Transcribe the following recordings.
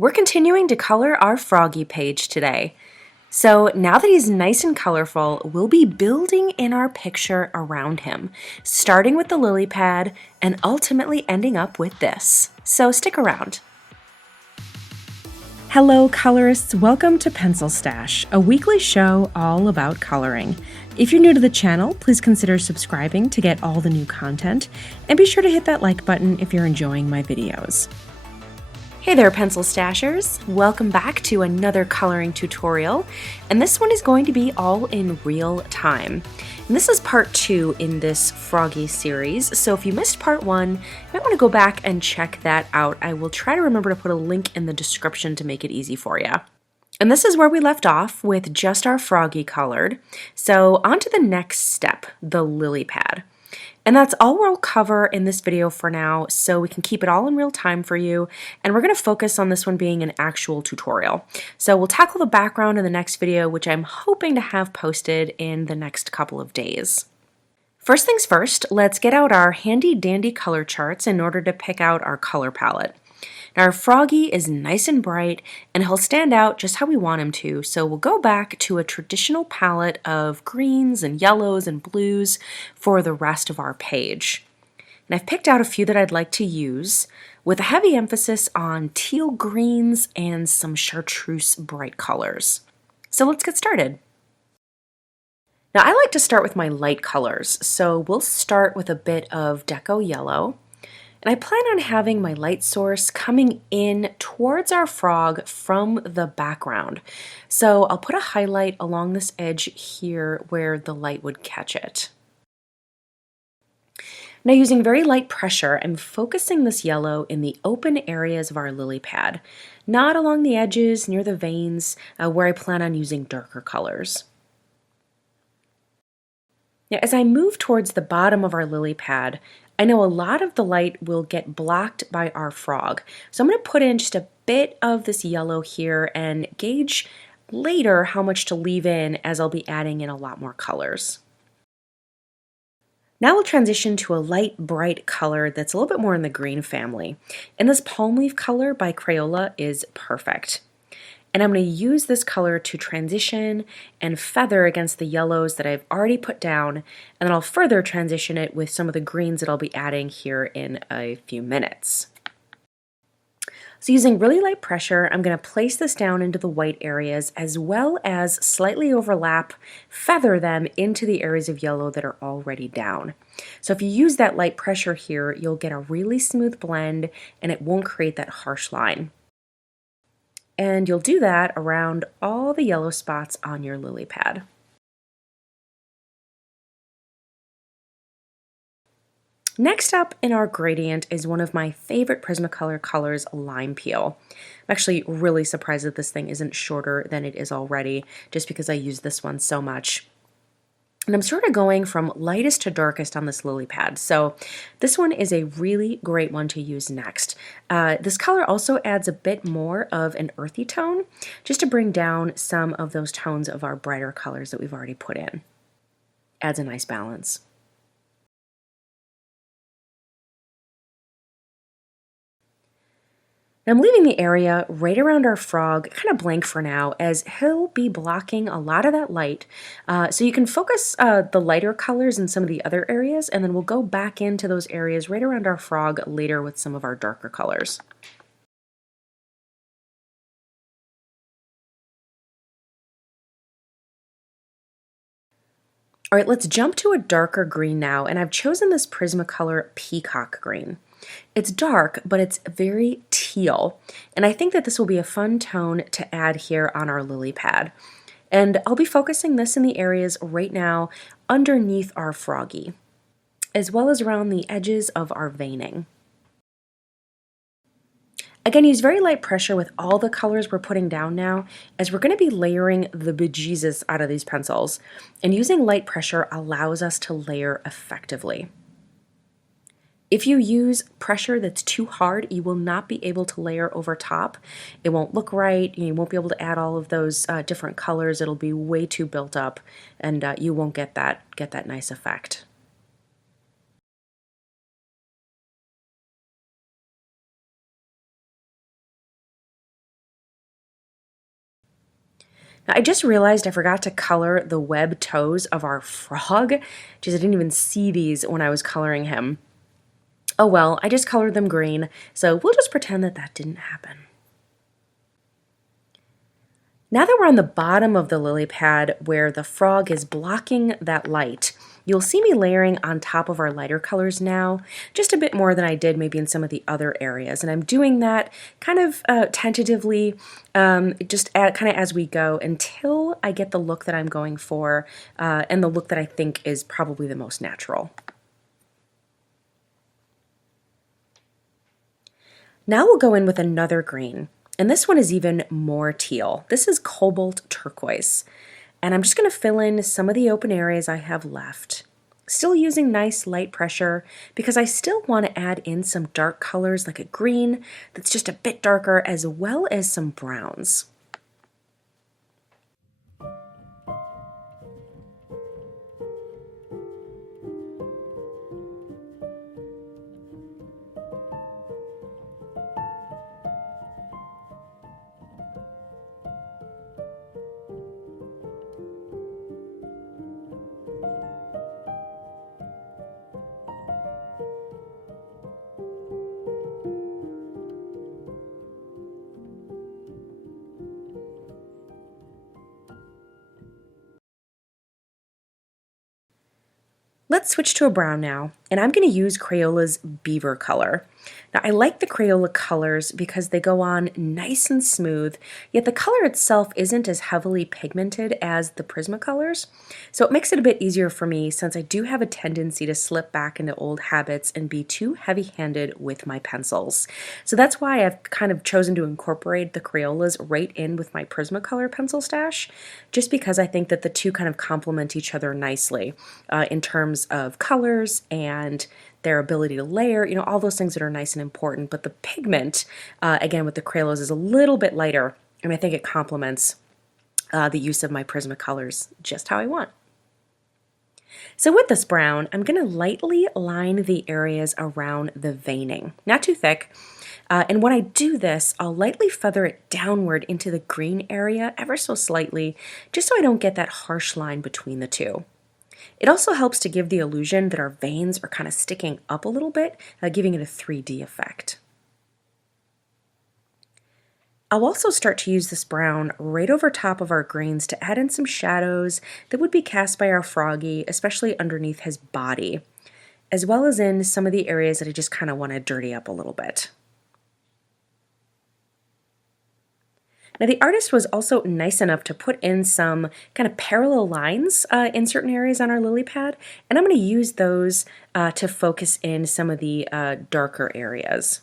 We're continuing to color our froggy page today. So now that he's nice and colorful, we'll be building in our picture around him, starting with the lily pad and ultimately ending up with this. So stick around. Hello colorists, welcome to PencilStash, a weekly show all about coloring. If you're new to the channel, please consider subscribing to get all the new content, and be sure to hit that like button if you're enjoying my videos. Hey there Pencil Stashers! Welcome back to another coloring tutorial, and this one is going to be all in real time. And this is part 2 in this froggy series, so if you missed part 1, you might want to go back and check that out. I will try to remember to put a link in the description to make it easy for you. And this is where we left off with just our froggy colored. So on to the next step, the lily pad. And that's all we'll cover in this video for now, so we can keep it all in real time for you. And we're going to focus on this one being an actual tutorial. So we'll tackle the background in the next video, which I'm hoping to have posted in the next couple of days. First things first, let's get out our handy dandy color charts in order to pick out our color palette. Now our froggy is nice and bright, and he'll stand out just how we want him to, so we'll go back to a traditional palette of greens and yellows and blues for the rest of our page. And I've picked out a few that I'd like to use, with a heavy emphasis on teal greens and some chartreuse bright colors. So let's get started. Now I like to start with my light colors, so we'll start with a bit of deco yellow. And I plan on having my light source coming in towards our frog from the background. So I'll put a highlight along this edge here where the light would catch it. Now using very light pressure, I'm focusing this yellow in the open areas of our lily pad, not along the edges near the veins where I plan on using darker colors. Now, as I move towards the bottom of our lily pad, I know a lot of the light will get blocked by our frog. So I'm going to put in just a bit of this yellow here and gauge later how much to leave in as I'll be adding in a lot more colors. Now we'll transition to a light, bright color that's a little bit more in the green family. And this palm leaf color by Crayola is perfect. And I'm going to use this color to transition and feather against the yellows that I've already put down, and then I'll further transition it with some of the greens that I'll be adding here in a few minutes. So using really light pressure, I'm going to place this down into the white areas as well as slightly overlap, feather them into the areas of yellow that are already down. So if you use that light pressure here, you'll get a really smooth blend and it won't create that harsh line. And you'll do that around all the yellow spots on your lily pad. Next up in our gradient is one of my favorite Prismacolor colors, Lime Peel. I'm actually really surprised that this thing isn't shorter than it is already, just because I use this one so much. And I'm sort of going from lightest to darkest on this lily pad. So this one is a really great one to use next. This color also adds a bit more of an earthy tone, just to bring down some of those tones of our brighter colors that we've already put in. Adds a nice balance. I'm leaving the area right around our frog kind of blank for now, as he'll be blocking a lot of that light. So you can focus the lighter colors in some of the other areas, and then we'll go back into those areas right around our frog later with some of our darker colors. All right, let's jump to a darker green now, and I've chosen this Prismacolor Peacock Green. It's dark, but it's very teal, and I think that this will be a fun tone to add here on our lily pad. And I'll be focusing this in the areas right now underneath our froggy, as well as around the edges of our veining. Again, use very light pressure with all the colors we're putting down now, as we're going to be layering the bejesus out of these pencils, and using light pressure allows us to layer effectively. If you use pressure that's too hard, you will not be able to layer over top. It won't look right, you won't be able to add all of those different colors, it'll be way too built up, and you won't get that nice effect. Now, I just realized I forgot to color the web toes of our frog. Just I didn't even see these when I was coloring him. Oh well, I just colored them green, so we'll just pretend that that didn't happen. Now that we're on the bottom of the lily pad where the frog is blocking that light, you'll see me layering on top of our lighter colors now, just a bit more than I did maybe in some of the other areas. And I'm doing that kind of tentatively, just kind of as we go until I get the look that I'm going for and the look that I think is probably the most natural. Now we'll go in with another green. And this one is even more teal. This is cobalt turquoise. And I'm just going to fill in some of the open areas I have left. Still using nice light pressure because I still want to add in some dark colors like a green that's just a bit darker, as well as some browns. Let's switch to a brown now, and I'm going to use Crayola's Beaver color. Now, I like the Crayola colors because they go on nice and smooth, yet the color itself isn't as heavily pigmented as the Prismacolors, so it makes it a bit easier for me since I do have a tendency to slip back into old habits and be too heavy-handed with my pencils. So that's why I've kind of chosen to incorporate the Crayolas right in with my Prismacolor pencil stash, just because I think that the two kind of complement each other nicely in terms of colors and their ability to layer, all those things that are nice and important. But the pigment, again, with the Crayolas is a little bit lighter, and I think it complements the use of my Prismacolors just how I want. So with this brown, I'm going to lightly line the areas around the veining, not too thick. And when I do this, I'll lightly feather it downward into the green area ever so slightly, just so I don't get that harsh line between the two. It also helps to give the illusion that our veins are kind of sticking up a little bit, giving it a 3D effect. I'll also start to use this brown right over top of our greens to add in some shadows that would be cast by our froggy, especially underneath his body, as well as in some of the areas that I just kind of want to dirty up a little bit. Now, the artist was also nice enough to put in some kind of parallel lines in certain areas on our lily pad, and I'm going to use those to focus in some of the darker areas.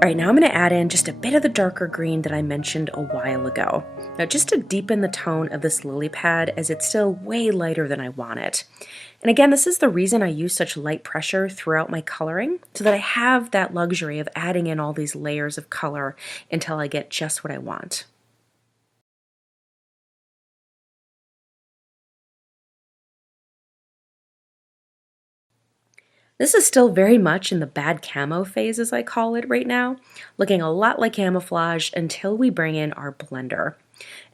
All right, now I'm going to add in just a bit of the darker green that I mentioned a while ago. Now, just to deepen the tone of this lily pad, as it's still way lighter than I want it. And again, this is the reason I use such light pressure throughout my coloring, so that I have that luxury of adding in all these layers of color until I get just what I want. This is still very much in the bad camo phase, as I call it right now, looking a lot like camouflage until we bring in our blender.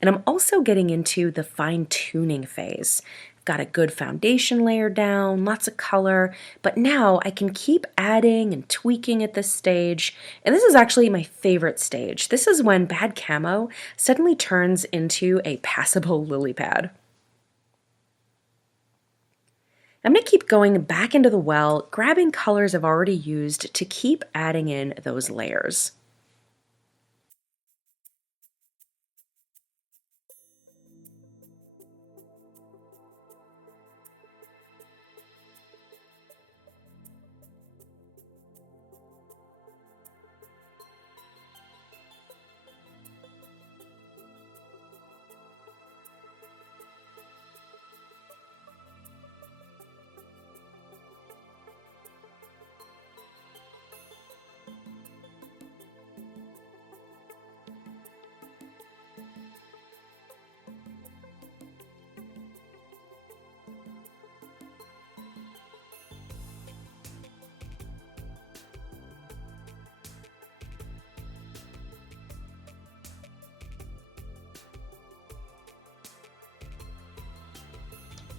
And I'm also getting into the fine-tuning phase. I've got a good foundation layer down, lots of color, but now I can keep adding and tweaking at this stage. And this is actually my favorite stage. This is when bad camo suddenly turns into a passable lily pad. I'm going to keep going back into the well, grabbing colors I've already used to keep adding in those layers.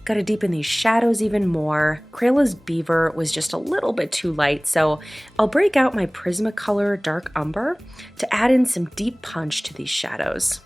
Got to deepen these shadows even more. Crayola's Beaver was just a little bit too light, so I'll break out my Prismacolor Dark Umber to add in some deep punch to these shadows.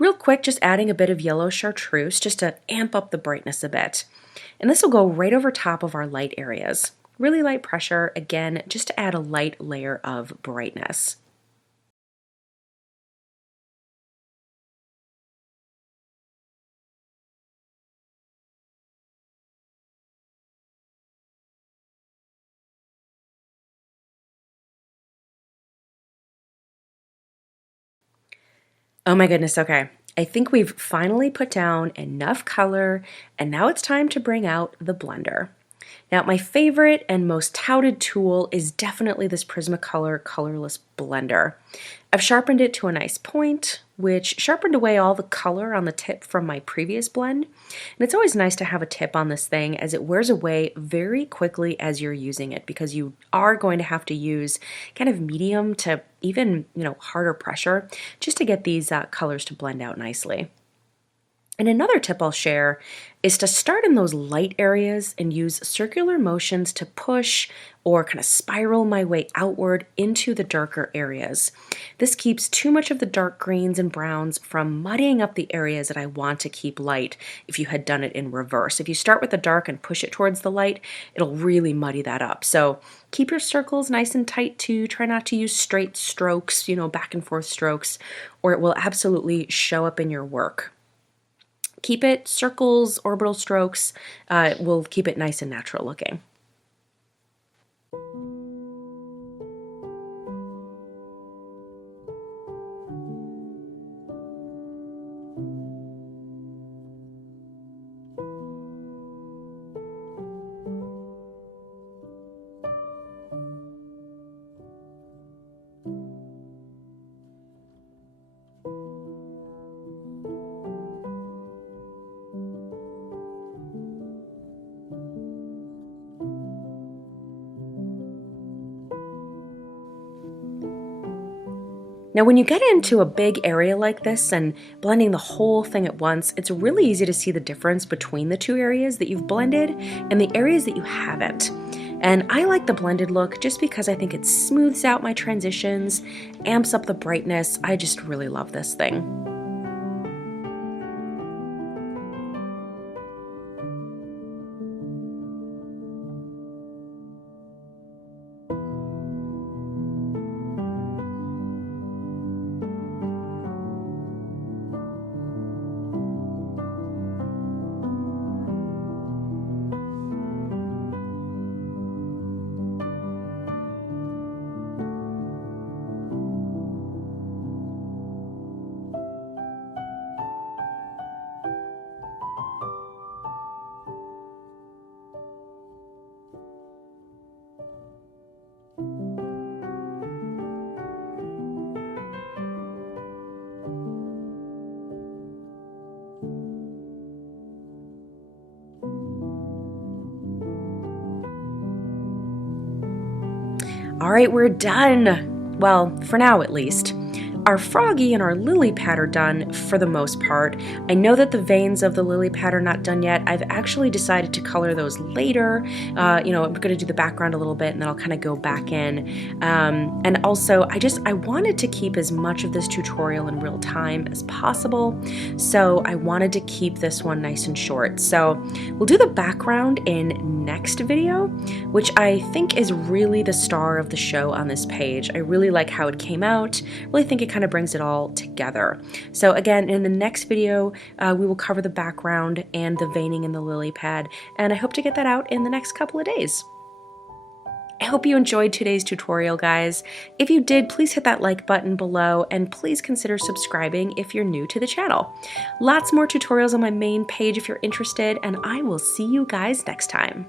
Real quick, just adding a bit of yellow chartreuse just to amp up the brightness a bit. And this will go right over top of our light areas. Really light pressure, again, just to add a light layer of brightness. Oh my goodness, okay. I think we've finally put down enough color, and now it's time to bring out the blender. Now, my favorite and most touted tool is definitely this Prismacolor colorless blender. I've sharpened it to a nice point, which sharpened away all the color on the tip from my previous blend. And it's always nice to have a tip on this thing as it wears away very quickly as you're using it, because you are going to have to use kind of medium to even, harder pressure just to get these colors to blend out nicely. And another tip I'll share is to start in those light areas and use circular motions to push or kind of spiral my way outward into the darker areas. This keeps too much of the dark greens and browns from muddying up the areas that I want to keep light if you had done it in reverse. If you start with the dark and push it towards the light, it'll really muddy that up. So keep your circles nice and tight too. Try not to use straight strokes, back and forth strokes, or it will absolutely show up in your work. Keep it circles, orbital strokes. Will keep it nice and natural looking. Now, when you get into a big area like this and blending the whole thing at once, it's really easy to see the difference between the two areas that you've blended and the areas that you haven't. And I like the blended look just because I think it smooths out my transitions, amps up the brightness. I just really love this thing. All right, we're done. Well, for now at least. Our froggy and our lily pad are done for the most part. I know that the veins of the lily pad are not done yet. I've actually decided to color those later. I'm going to do the background a little bit and then I'll kind of go back in. And also, I wanted to keep as much of this tutorial in real time as possible. So I wanted to keep this one nice and short. So we'll do the background in next video, which I think is really the star of the show on this page. I really like how it came out. I really think it kind of brings it all together. So again, in the next video, we will cover the background and the veining in the lily pad, and I hope to get that out in the next couple of days. I hope you enjoyed today's tutorial, guys. If you did, please hit that like button below, and please consider subscribing if you're new to the channel. Lots more tutorials on my main page if you're interested, and I will see you guys next time.